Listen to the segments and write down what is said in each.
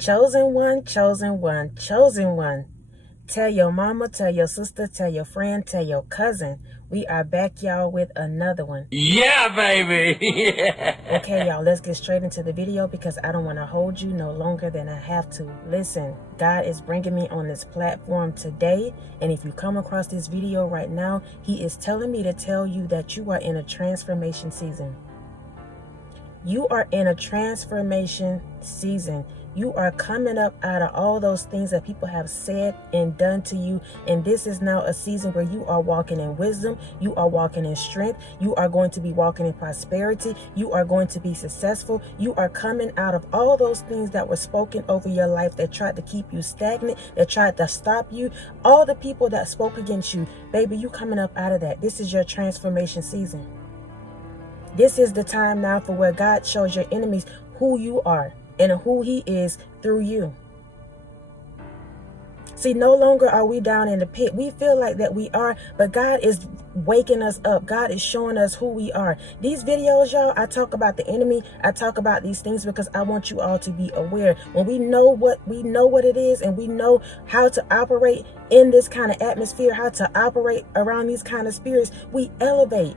Chosen one, chosen one, chosen one. Tell your mama, tell your sister, tell your friend, tell your cousin. We are back, y'all, with another one. Yeah, baby. Yeah. Okay, y'all, let's get straight into the video because I don't want to hold you no longer than I have to. Listen, God is bringing me on this platform today, and if you come across this video right now, He is telling me to tell you that you are in a transformation season. You are in a transformation season. You are coming up out of all those things that people have said and done to you. And this is now a season where you are walking in wisdom. You are walking in strength. You are going to be walking in prosperity. You are going to be successful. You are coming out of all those things that were spoken over your life that tried to keep you stagnant, that tried to stop you. All the people that spoke against you, baby, you coming up out of that. This is your transformation season. This is the time now for where God shows your enemies who you are and who He is through you. See, no longer are we down in the pit. We feel like that we are, but God is waking us up. God is showing us who we are. These videos, y'all, I talk about the enemy. I talk about these things because I want you all to be aware. When we know what it is, and we know how to operate in this kind of atmosphere, how to operate around these kind of spirits, we elevate.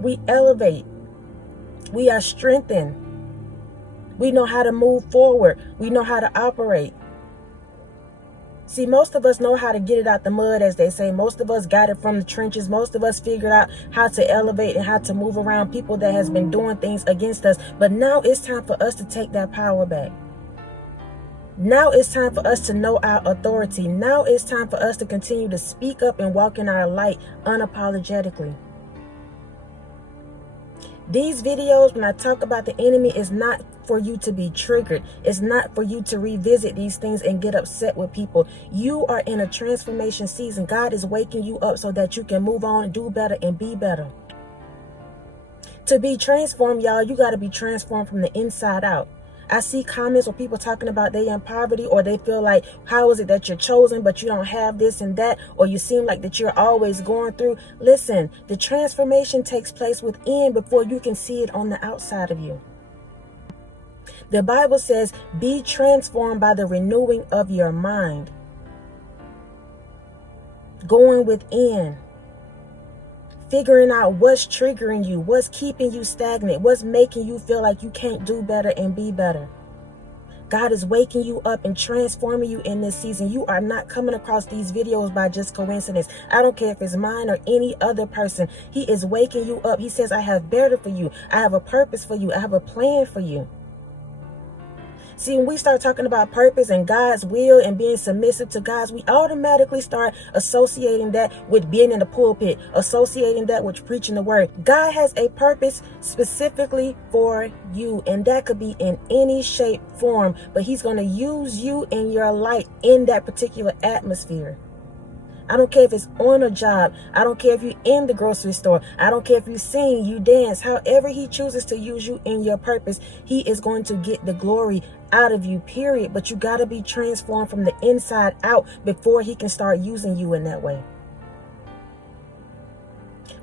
We elevate. We are strengthened. We know how to move forward. We know how to operate. See, most of us know how to get it out the mud, as they say. Most of us got it from the trenches. Most of us figured out how to elevate and how to move around people that has been doing things against us. But now it's time for us to take that power back. Now it's time for us to know our authority. Now it's time for us to continue to speak up and walk in our light unapologetically. These videos, when I talk about the enemy, is not for you to be triggered. It's not for you to revisit these things and get upset with people. You are in a transformation season. God is waking you up so that you can move on, do better, and be better. To be transformed, y'all, you got to be transformed from the inside out. I see comments where people talking about they in poverty, or they feel like, how is it that you're chosen but you don't have this and that, or you seem like that you're always going through. Listen, the transformation takes place within before you can see it on the outside of you. The Bible says, be transformed by the renewing of your mind. Going within. Figuring out what's triggering you, what's keeping you stagnant, what's making you feel like you can't do better and be better. God is waking you up and transforming you in this season. You are not coming across these videos by just coincidence. I don't care if it's mine or any other person. He is waking you up. He says, I have better for you. I have a purpose for you. I have a plan for you. See, when we start talking about purpose and God's will and being submissive to God's, we automatically start associating that with being in the pulpit, associating that with preaching the word. God has a purpose specifically for you, and that could be in any shape, form, but He's going to use you and your light in that particular atmosphere. I don't care if it's on a job. I don't care if you're in the grocery store. I don't care if you sing, you dance. However He chooses to use you in your purpose, He is going to get the glory out of you, period. But you got to be transformed from the inside out before He can start using you in that way.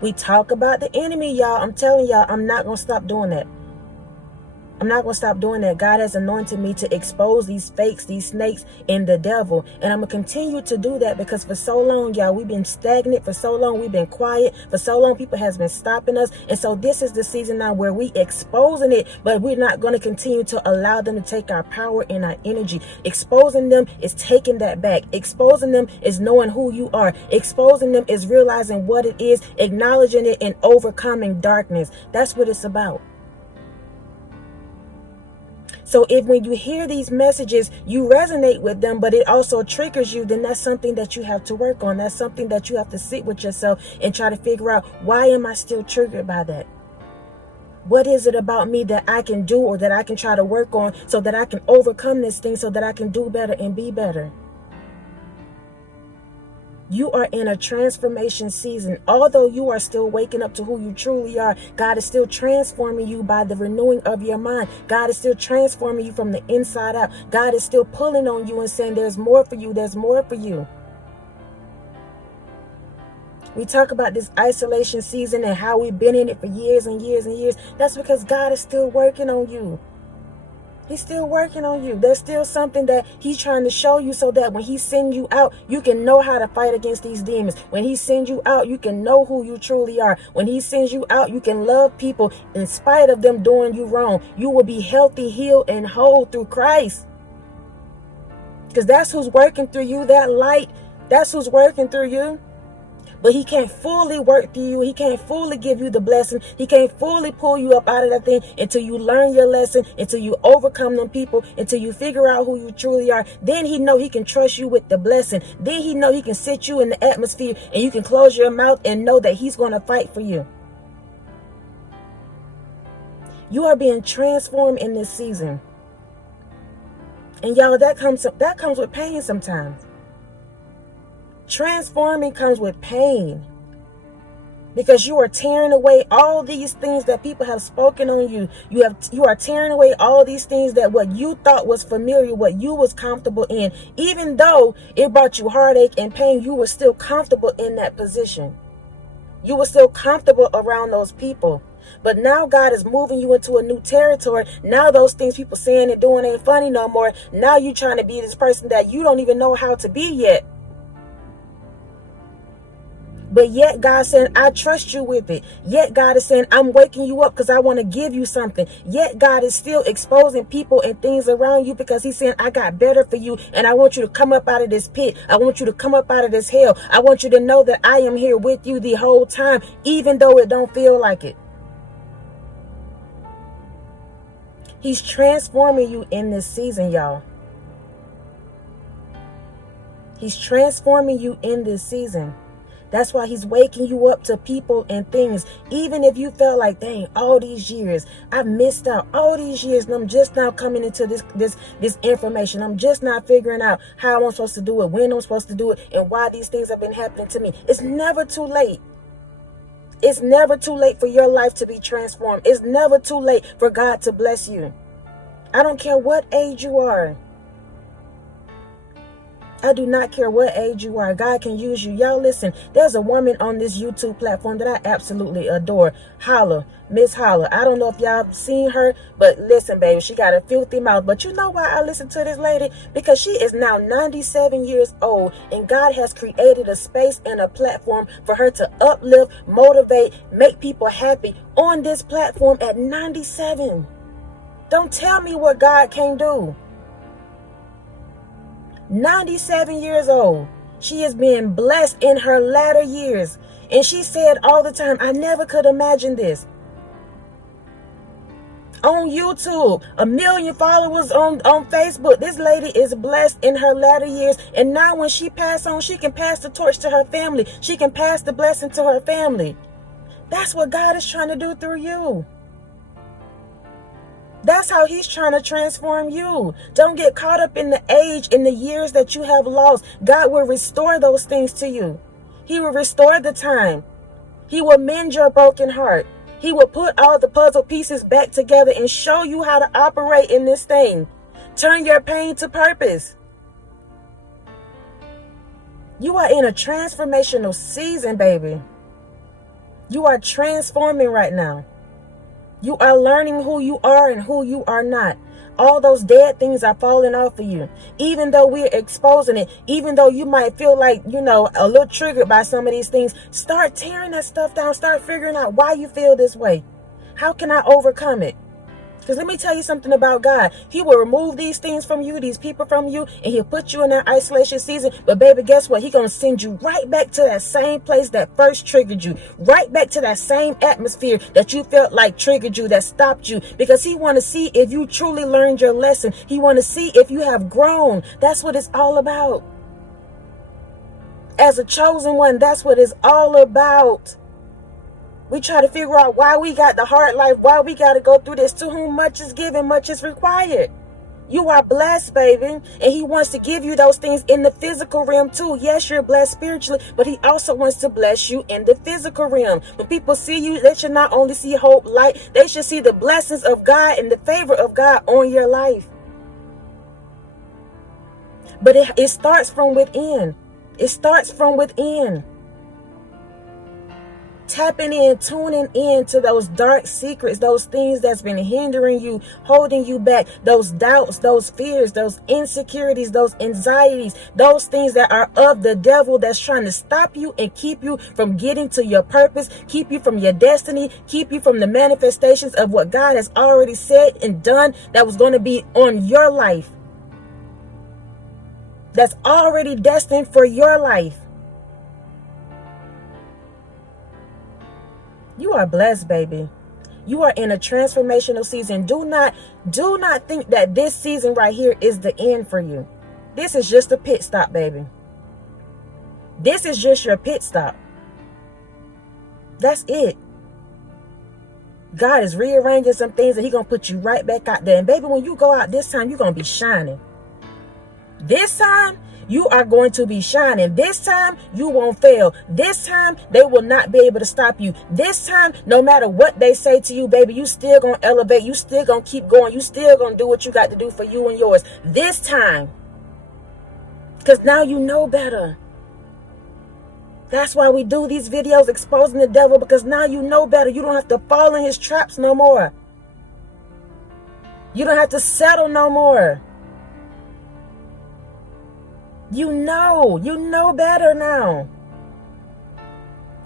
We talk about the enemy, y'all. I'm telling y'all, I'm not going to stop doing that. I'm not going to stop doing that. God has anointed me to expose these fakes, these snakes, and the devil. And I'm going to continue to do that because for so long, y'all, we've been stagnant. For so long, we've been quiet. For so long, people has been stopping us. And so this is the season now where we exposing it, but we're not going to continue to allow them to take our power and our energy. Exposing them is taking that back. Exposing them is knowing who you are. Exposing them is realizing what it is, acknowledging it, and overcoming darkness. That's what it's about. So if when you hear these messages, you resonate with them, but it also triggers you, then that's something that you have to work on. That's something that you have to sit with yourself and try to figure out, why am I still triggered by that? What is it about me that I can do or that I can try to work on so that I can overcome this thing, so that I can do better and be better? You are in a transformation season. Although you are still waking up to who you truly are, God is still transforming you by the renewing of your mind. God is still transforming you from the inside out. God is still pulling on you and saying, there's more for you. There's more for you. We talk about this isolation season and how we've been in it for years and years and years. That's because God is still working on you. He's still working on you. There's still something that he's trying to show you so that when he sends you out, you can know how to fight against these demons. When he sends you out, you can know who you truly are. When he sends you out, you can love people in spite of them doing you wrong. You will be healthy, healed, and whole through Christ. Because that's who's working through you, that light. That's who's working through you. But he can't fully work through you. He can't fully give you the blessing. He can't fully pull you up out of that thing until you learn your lesson, until you overcome them people, until you figure out who you truly are. Then he know he can trust you with the blessing. Then he know he can sit you in the atmosphere and you can close your mouth and know that he's going to fight for you. You are being transformed in this season. And y'all, that comes with pain sometimes. Transforming comes with pain because you are tearing away all these things that people have spoken on you. You are tearing away all these things that what you thought was familiar, what you was comfortable in. Even though it brought you heartache and pain, you were still comfortable in that position. You were still comfortable around those people. But now God is moving you into a new territory. Now those things people saying and doing ain't funny no more. Now you trying to be this person that you don't even know how to be yet. But yet God said, I trust you with it. Yet God is saying, I'm waking you up because I want to give you something. Yet God is still exposing people and things around you because he's saying, I got better for you. And I want you to come up out of this pit. I want you to come up out of this hell. I want you to know that I am here with you the whole time, even though it don't feel like it. He's transforming you in this season, y'all. He's transforming you in this season. That's why he's waking you up to people and things. Even if you felt like, dang, all these years, I missed out all these years and I'm just now coming into this information. I'm just not figuring out how I'm supposed to do it, when I'm supposed to do it, and why these things have been happening to me. It's never too late. It's never too late for your life to be transformed. It's never too late for God to bless you. I don't care what age you are. I do not care what age you are. God can use you. Y'all listen, there's a woman on this YouTube platform that I absolutely adore. Holla, Miss Holla. I don't know if y'all seen her, but listen, baby, she got a filthy mouth. But you know why I listen to this lady? Because she is now 97 years old, and God has created a space and a platform for her to uplift, motivate, make people happy on this platform at 97. Don't tell me what God can't do. 97 years old. She is being blessed in her latter years. And she said all the time, I never could imagine this. On YouTube, 1 million followers on Facebook. This lady is blessed in her latter years. And now when she passes on, she can pass the torch to her family. She can pass the blessing to her family. That's what God is trying to do through you. That's how he's trying to transform you. Don't get caught up in the age, in the years that you have lost. God will restore those things to you. He will restore the time. He will mend your broken heart. He will put all the puzzle pieces back together and show you how to operate in this thing. Turn your pain to purpose. You are in a transformational season, baby. You are transforming right now. You are learning who you are and who you are not. All those dead things are falling off of you. Even though we're exposing it, even though you might feel like, a little triggered by some of these things, start tearing that stuff down. Start figuring out why you feel this way. How can I overcome it? Because let me tell you something about God. He will remove these things from you, these people from you, and he'll put you in that isolation season. But baby, guess what? He's going to send you right back to that same place that first triggered you. Right back to that same atmosphere that you felt like triggered you, that stopped you. Because he want to see if you truly learned your lesson. He want to see if you have grown. That's what it's all about. As a chosen one, that's what it's all about. We try to figure out why we got the hard life, why we got to go through this. To whom much is given, much is required. You are blessed, baby. And he wants to give you those things in the physical realm too. Yes, you're blessed spiritually, but he also wants to bless you in the physical realm. When people see you, they should not only see hope, light, they should see the blessings of God and the favor of God on your life. But it starts from within. It starts from within. tapping in, tuning in to those dark secrets, those things that's been hindering you, holding you back, those doubts, those fears, those insecurities, those anxieties, those things that are of the devil that's trying to stop you and keep you from getting to your purpose, keep you from your destiny, keep you from the manifestations of what God has already said and done that was going to be on your life, that's already destined for your life. You are blessed, baby. You are in a transformational season. Do not think that this season right here is the end for you. This is just a pit stop, baby. This is just your pit stop. That's it. God is rearranging some things and He's going to put you right back out there. And baby, when you go out this time, you're going to be shining. This time, you are going to be shining. This time, you won't fail. This time, they will not be able to stop you. This time, no matter what they say to you, baby, you still going to elevate. You still going to keep going. You still going to do what you got to do for you and yours. This time. Because now you know better. That's why we do these videos exposing the devil, because now you know better. You don't have to fall in his traps no more. You don't have to settle no more. You know better now.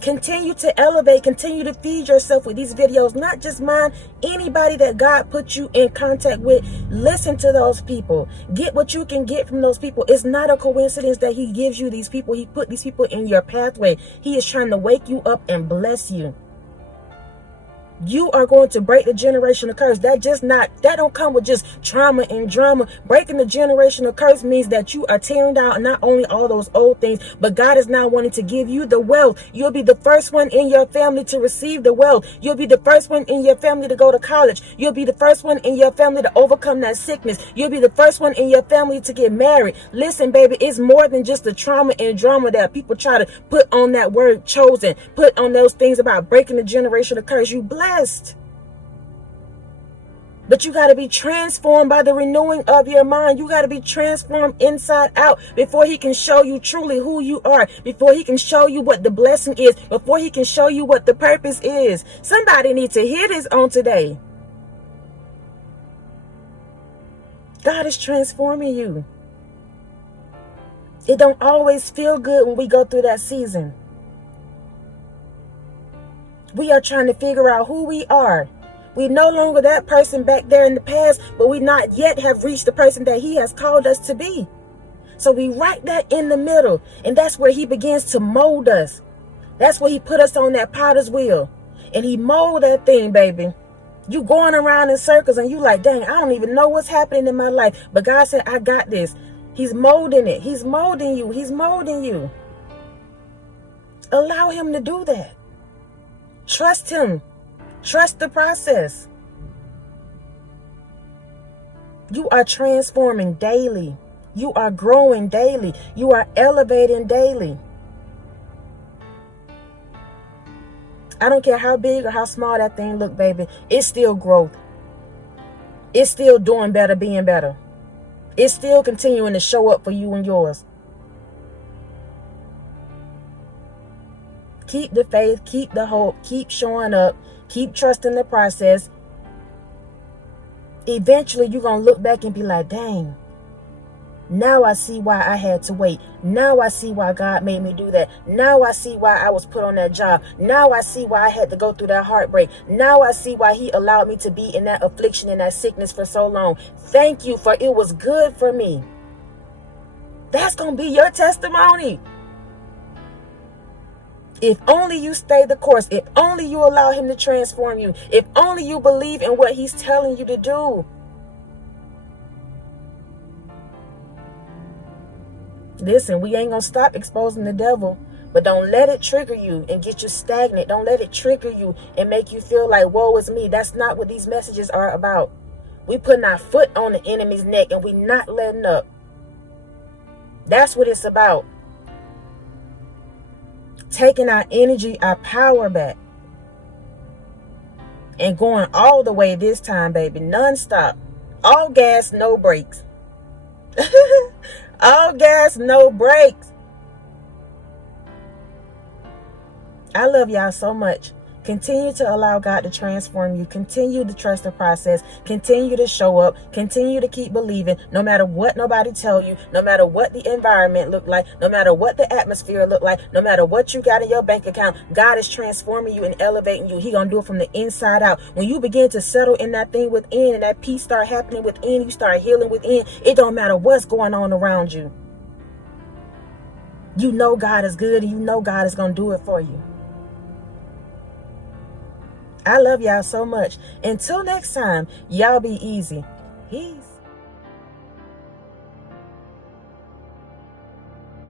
Continue to elevate, continue to feed yourself with these videos, not just mine, anybody that God put you in contact with. Listen to those people. Get what you can get from those people. It's not a coincidence that He gives you these people. He put these people in your pathway. He is trying to wake you up and bless you. You are going to break the generational curse. That don't come with just trauma and drama. Breaking the generational curse means that you are tearing down not only all those old things, but God is now wanting to give you the wealth. You'll be the first one in your family to receive the wealth. You'll be the first one in your family to go to college. You'll be the first one in your family to overcome that sickness. You'll be the first one in your family to get married. Listen, baby, it's more than just the trauma and drama that people try to put on that word chosen, put on those things about breaking the generational curse. You blessed. But you got to be transformed by the renewing of your mind. You got to be transformed inside out before He can show you truly who you are, before He can show you what the blessing is, before He can show you what the purpose is. Somebody needs to hear this on today. God is transforming you. It don't always feel good when we go through that season. We are trying to figure out who we are. We no longer that person back there in the past, but we not yet have reached the person that He has called us to be. So we right there in the middle, and that's where He begins to mold us. That's where He put us on that potter's wheel, and He mold that thing, baby. You going around in circles, and you like, dang, I don't even know what's happening in my life. But God said, I got this. He's molding it. He's molding you. He's molding you. Allow Him to do that. Trust Him. Trust the process. You are transforming daily. You are growing daily. You are elevating daily. I don't care how big or how small that thing look, baby. It's still growth. It's still doing better, being better. It's still continuing to show up for you and yours. Keep the faith, keep the hope, keep showing up, keep trusting the process. Eventually, you're going to look back and be like, dang, now I see why I had to wait. Now I see why God made me do that. Now I see why I was put on that job. Now I see why I had to go through that heartbreak. Now I see why He allowed me to be in that affliction and that sickness for so long. Thank you, for it was good for me. That's going to be your testimony. If only you stay the course. If only you allow Him to transform you. If only you believe in what He's telling you to do. Listen, we ain't going to stop exposing the devil, but don't let it trigger you and get you stagnant. Don't let it trigger you and make you feel like, woe is me. That's not what these messages are about. We putting our foot on the enemy's neck and we not letting up. That's what it's about. Taking our energy, our power back. And going all the way this time, baby. Non-stop. All gas, no brakes. All gas, no brakes. I love y'all so much. Continue to allow God to transform you. Continue to trust the process. Continue to show up. Continue to keep believing, no matter what nobody tell you, no matter what the environment look like, no matter what the atmosphere look like, no matter what you got in your bank account. God is transforming you and elevating you. He gonna do it from the inside out. When you begin to settle in that thing within and that peace start happening within, you start healing within, it don't matter what's going on around you. You know God is good and you know God is gonna do it for you. I love y'all so much. Until next time, y'all be easy. Peace.